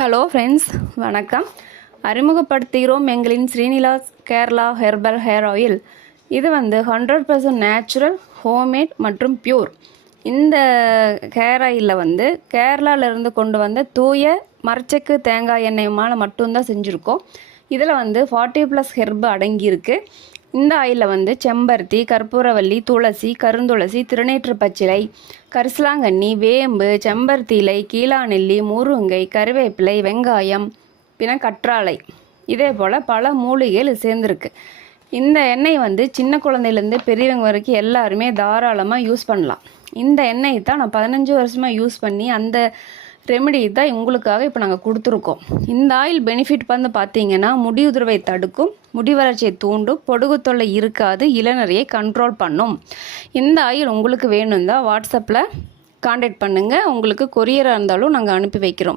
Hello friends, வணக்கம். அறிமுகப்படுத்துகிறோம் எங்களின் ஸ்ரீனிலாஸ் கேரளா ஹெர்பல் ஹேர் ஆயில். இது 100% நேச்சுரல், ஹோம்மேட் மற்றும் பியூர். இந்த ஹேர் ஆயிலில் கேரளாவிலேருந்து கொண்டு வந்த தூய மரச்செக்கு தேங்காய் எண்ணெய்மால் மட்டும்தான் செஞ்சுருக்கோம். இதில் 40+ ஹெர்பு அடங்கியிருக்கு. இந்த ஆயிலில் செம்பருத்தி, கற்பூரவல்லி, துளசி, கருந்துளசி, திருநேற்று பச்சிலை, கரிசலாங்கண்ணி, வேம்பு, செம்பருத்தி இலை, கீழாநெல்லி, முருங்கை, கருவேப்பிலை, வெங்காயம், பின்ன கற்றாழை, இதே போல் பல மூலிகைகள் சேர்ந்துருக்கு. இந்த எண்ணெய் சின்ன குழந்தையிலேருந்து பெரியவங்க வரைக்கும் எல்லாருமே தாராளமாக யூஸ் பண்ணலாம். இந்த எண்ணெய் தான் நான் 15 வருஷமாக யூஸ் பண்ணி அந்த ரெமெடி தான் உங்களுக்காக இப்போ நாங்கள் கொடுத்துருக்கோம். இந்த ஆயில் பெனிஃபிட் பார்த்தீங்கன்னா முடி உதிர்வை தடுக்கும், முடி வளர்ச்சியை தூண்டும், பொடுகு தொல்லை இருக்காது, இளநரையை கண்ட்ரோல் பண்ணும். இந்த ஆயில் உங்களுக்கு வேணும் தான் வாட்ஸ்அப்பில் காண்டாக்ட் பண்ணுங்கள். உங்களுக்கு கொரியராக இருந்தாலும் நாங்கள் அனுப்பி வைக்கிறோம்.